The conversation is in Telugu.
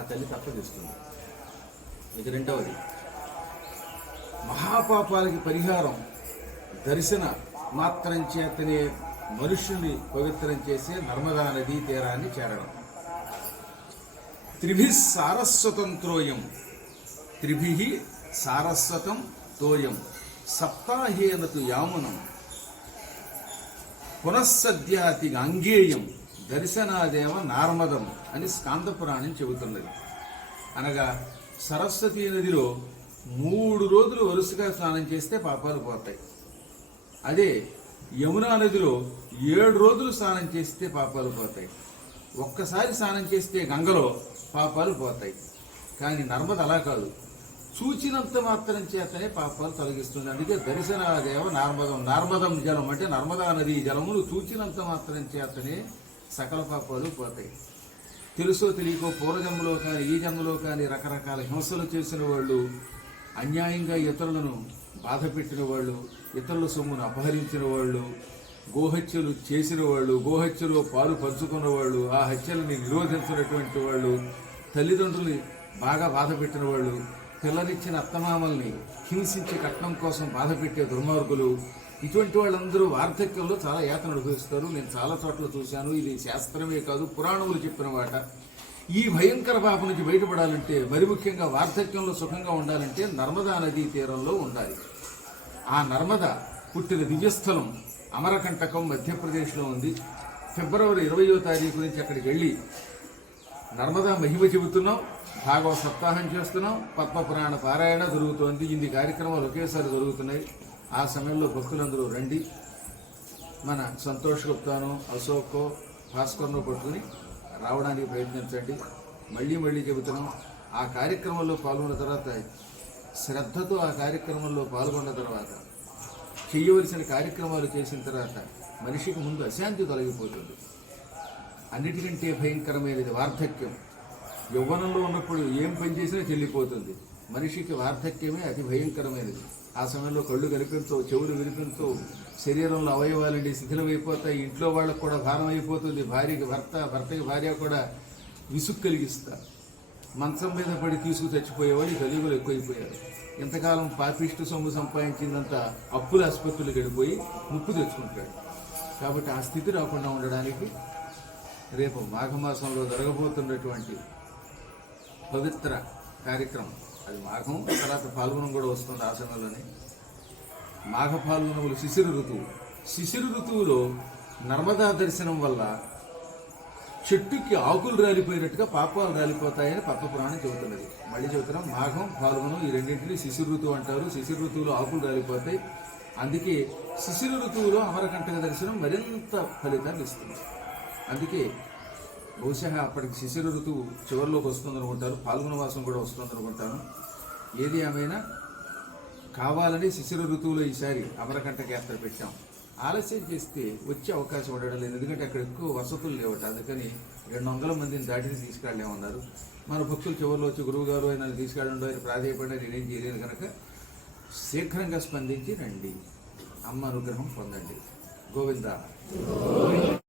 ఆ తల్లి తప్పదిస్తుంది. ఇక రెండవది, మహాపాపాలకి పరిహారం దర్శన మాత్రం చేతనే మనుష్యుని పవిత్రం చేసే నర్మదా నదీ తీరాన్ని చేరడం. త్రిభిః సారస్వతం త్రోయం, త్రిభిః సారస్వతం తోయం సప్తాహేనతు యామునం పునఃసద్యాతి గాంగేయం దర్శనాదేవ నార్మదం అని స్కాంద పురాణం చెబుతున్నది. అనగా సరస్వతీ నదిలో 3 రోజులు వరుసగా స్నానం చేస్తే పాపాలు పోతాయి. అదే యమునా నదిలో 7 రోజులు స్నానం చేస్తే పాపాలు పోతాయి. ఒక్కసారి స్నానం చేస్తే గంగలో పాపాలు పోతాయి. కానీ నర్మద అలా కాదు, చూచినంత మాత్రం చేతనే పాపాలు తొలగిస్తుంది. అందుకే దర్శనాదేవ నార్మదం. నార్మదం జలం అంటే నర్మదా నదీ జలమును చూచినంత మాత్రం చేతనే సకల పాపాలు పోతాయి. తెలుసో తెలియకో పూర్వజన్మలో కానీ ఈ జన్మలో కానీ రకరకాల హింసలు చేసిన వాళ్ళు, అన్యాయంగా ఇతరులను బాధ పెట్టిన వాళ్ళు, ఇతరుల సొమ్మును అపహరించిన వాళ్ళు, గోహత్యలు చేసిన వాళ్ళు, గోహత్యలో పాలు పంచుకున్న వాళ్ళు, ఆ హత్యలని నిరోధించినటువంటి వాళ్ళు, తల్లిదండ్రులు బాగా బాధ పెట్టిన వాళ్ళు, పిల్లనిచ్చిన అత్తమామల్ని హింసించి కట్నం కోసం బాధ పెట్టే దుర్మార్గులు, ఇటువంటి వాళ్ళందరూ వార్ధక్యంలో చాలా యాతన అనుభవిస్తారు. నేను చాలా చోట్ల చూశాను. ఇది శాస్త్రమే కాదు, పురాణములు చెప్పిన మాట. ఈ భయంకర పాప నుంచి బయటపడాలంటే, మరి ముఖ్యంగా వార్ధక్యంలో సుఖంగా ఉండాలంటే నర్మదా నదీ తీరంలో ఉండాలి. ఆ నర్మద పుట్టిన దివ్యస్థలం అమరకంటకం మధ్యప్రదేశ్లో ఉంది. ఫిబ్రవరి 20వ తారీఖు నుంచి అక్కడికి వెళ్ళి నర్మదా మహిమ చెబుతున్నాం, భాగవత సప్తాహం చేస్తున్నాం, పద్మపురాణ పారాయణ జరుగుతోంది. ఇన్ని కార్యక్రమాలు ఒకేసారి జరుగుతున్నాయి. ఆ సమయంలో భక్తులందరూ రండి. మన సంతోష్ గుప్తాను, అశోక్కో, భాస్కర్ను పట్టుకుని రావడానికి ప్రయత్నించండి. మళ్ళీ మళ్ళీ చెబుతున్నాం, ఆ కార్యక్రమంలో పాల్గొన్న తర్వాత, శ్రద్ధతో ఆ కార్యక్రమంలో పాల్గొన్న తర్వాత, చేయవలసిన కార్యక్రమాలు చేసిన తర్వాత మనిషికి ముందు అశాంతి తొలగిపోతుంది. అన్నిటికంటే భయంకరమైనది వార్ధక్యం. యవ్వనంలో ఉన్నప్పుడు ఏం పని చేసినా చెల్లిపోతుంది. మనిషికి వార్ధక్యమే అతి భయంకరమైనది. ఆ సమయంలో కళ్ళు కనిపించవు, చెవులు వినిపించవు, శరీరంలో అవయవాలండి శిథిలమైపోతాయి. ఇంట్లో వాళ్ళకు కూడా భారం అయిపోతుంది. భార్యకి భర్త, భర్తకి భార్య కూడా విసుగు కలిగిస్తారు. మంచం మీద పడి తీసుకు చచ్చిపోయేవాళ్ళు కలిగులు ఎక్కువైపోయారు. ఇంతకాలం పాపిష్టి సొమ్ము సంపాదించిందంతా అప్పుల ఆసుపత్రులకు వెళ్ళిపోయి ముప్పు తెచ్చుకుంటాడు. కాబట్టి ఆ స్థితి రాకుండా ఉండడానికి రేపు మాఘమాసంలో జరగబోతున్నటువంటి పవిత్ర కార్యక్రమం, అది మాఘం తర్వాత పాల్గొనం కూడా వస్తుంది. ఆ సమయంలోనే మాఘ పాల్గొనములు శిశిర ఋతువు. శిశిర ఋతువులో నర్మదా దర్శనం వల్ల చెట్టుకి ఆకులు రాలిపోయినట్టుగా పాపాలు రాలిపోతాయని పద్మపురాణం చెబుతున్నది. మళ్ళీ చెబుతున్నాం, మాఘం పాల్గొనం ఈ రెండింటినీ శిశిర ఋతువు అంటారు. శిశిర ఋతువులో ఆకులు రాలిపోతాయి. అందుకే శిశిర ఋతువులో అమరకంటక దర్శనం మరింత ఫలితాన్ని ఇస్తుంది. అందుకే బహుశా అప్పటికి శిశిర ఋతువు చివరిలోకి వస్తుందనుకుంటారు, పాల్గొన మాసం కూడా వస్తుందనుకుంటాను. ఏది ఏమైనా కావాలని శిశిర ఋతువులో ఈసారి అమరకంటక యాత్ర పెట్టాం. ఆలస్యం చేస్తే వచ్చే అవకాశం ఉండడం లేదు. ఎందుకంటే అక్కడ ఎక్కువ వసతులు లేవట. అందుకని 200 మందిని దాటిని తీసుకెళ్ళలేమన్నారు. మన భక్తులు చివరిలో వచ్చి గురువు గారు ఆయన తీసుకెళ్ళండి, ఆయన ప్రాధాయపడినా నేనేం చేయలేను కనుక శీఘ్రంగా స్పందించి రండి, అమ్మ అనుగ్రహం పొందండి. గోవిందా.